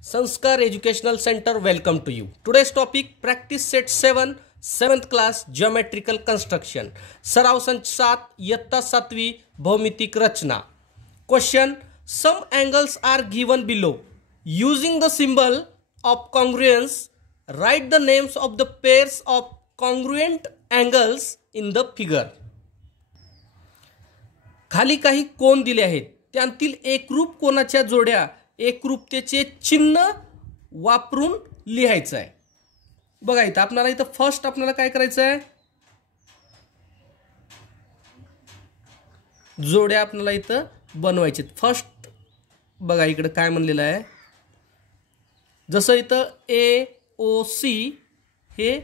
Sanskar Educational Center, welcome to you. Today's topic, practice set 7, 7th class geometrical construction. सराव संच 7, इयत्ता 7वी भौमितिक रचना. Question, some angles are given below. Using the symbol of congruence, write the names of the pairs of congruent angles in the figure. खाली काही कोन दिले आहेत, त्यांतील एकरूप कोनाच्या जोड्या एकरूपतेचे चिन्ह वापरून लिहायचं आहे. बघा इथं आपल्याला इथं फर्स्ट आपल्याला काय करायचं आहे, जोड्या आपल्याला इथं बनवायचे. फर्स्ट बघा इकडे काय म्हणलेलं आहे, जसं इथं AOC हे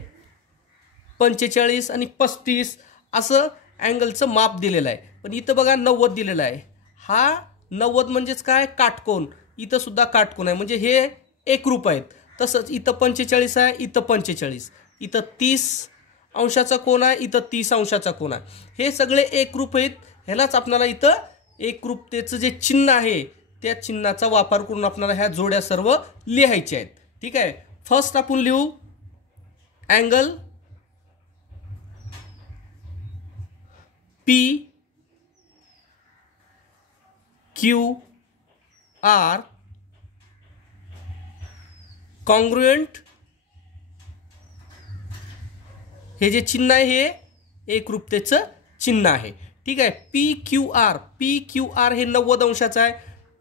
45 आणि 35 असं अँगलचं माप दिलेलं आहे. पण इथं बघा 90 दिलेलं आहे. हा 90 म्हणजेच काय, काटकोन. इथं सुद्धा काटकोन आहे, म्हणजे हे एकरूप आहेत. तसंच इथं 45 आहे, इथं 45, इथं 30 अंशाचा कोन आहे, इथं 30 अंशाचा कोन आहे. हे सगळे एकरूप आहेत. ह्यालाच आपल्याला इथं एकरूपतेचं जे चिन्ह आहे त्या चिन्हाचा वापर करून आपल्याला ह्या जोड्या सर्व लिहायच्या आहेत. ठीक आहे. फर्स्ट आपण लिहू अँगल PQR कॉन्ग्रुएंट. हे जे चिन्ह आहे हे एकरूपतेचं चिन्ह आहे. ठीक आहे. PQR हे 90 अंशाचं आहे.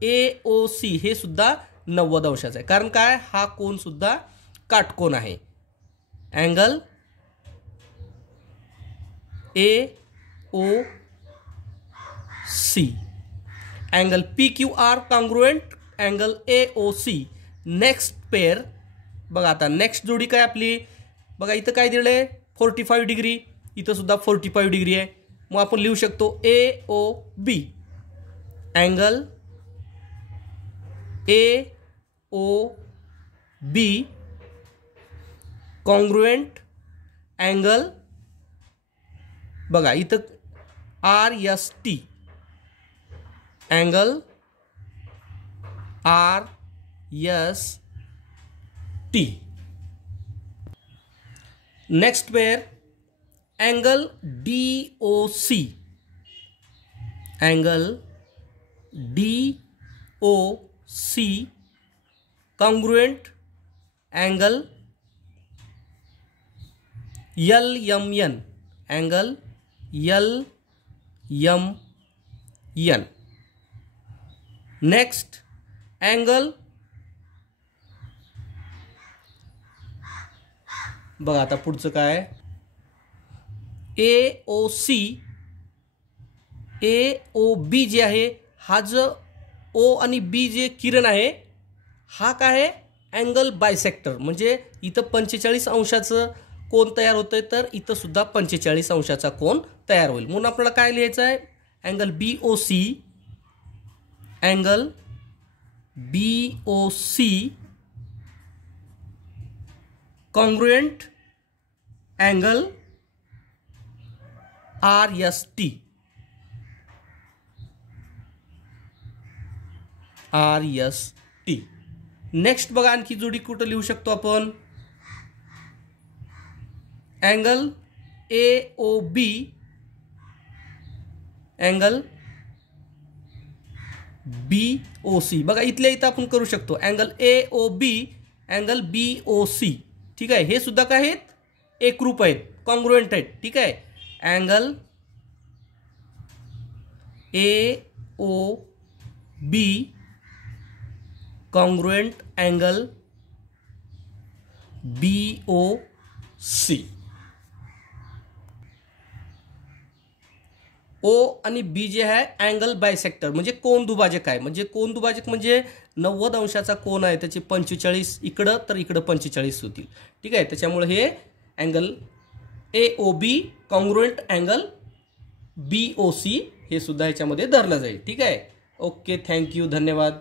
AOC हे सुद्धा 90 अंशाचं आहे. कारण काय, हा कोन सुद्धा काटकोन आहे. Angle AOC, angle PQR congruent angle AOC. Next pair बघा. आता नेक्स्ट जोडी काय आपली, बघा इथं काय दिलंय 45 डिग्री, इथं सुद्धा 45 डिग्री आहे. मग आपण लिहू शकतो AOB, angle AOB congruent angle बघा इथं RST, angle RST. Next pair angle DOC, angle DOC congruent angle LMN, angle LMN. Next angle बघा आता पुढचं काय, AOB जे आहे, हा जो O आणि B जे किरण आहे हा काय आहे, अँगल बायसेक्टर. म्हणजे इथं 45 अंशाचं कोन तयार होतंय, तर इथं सुद्धा 45 अंशाचा कोन तयार होईल. म्हणून आपल्याला काय लिहायचं आहे, angle BOC, angle BOC congruent angle RST, RST. Next बघा आणखी जोडी कुठं लिहू शकतो आपण, अँगल AOB, अँगल BOC. बघा इथल्या इथं आपण करू शकतो अँगल AOB, अँगल BOC. ठीक आहे. हे सुद्धा काय आहेत, एकरूप आहेत, कॉन्ग्रुएंट आहेत. ठीक आहे. Angle AOB congruent angle BOC. O आणि B जे आहे अँगल बायसेक्टर, म्हणजे कोन दुभाजक आहे. म्हणजे कोन दुभाजक म्हणजे 90 अंशाचा कोन आहे, त्याचे 45 इकडं तर इकडं 45 होतील. ठीक आहे. त्याच्यामुळे हे angle AOB congruent angle BOC हे सुद्धा याच्यामध्ये धरलं जाईल. ठीक आहे. ओके, थँक्यू, धन्यवाद.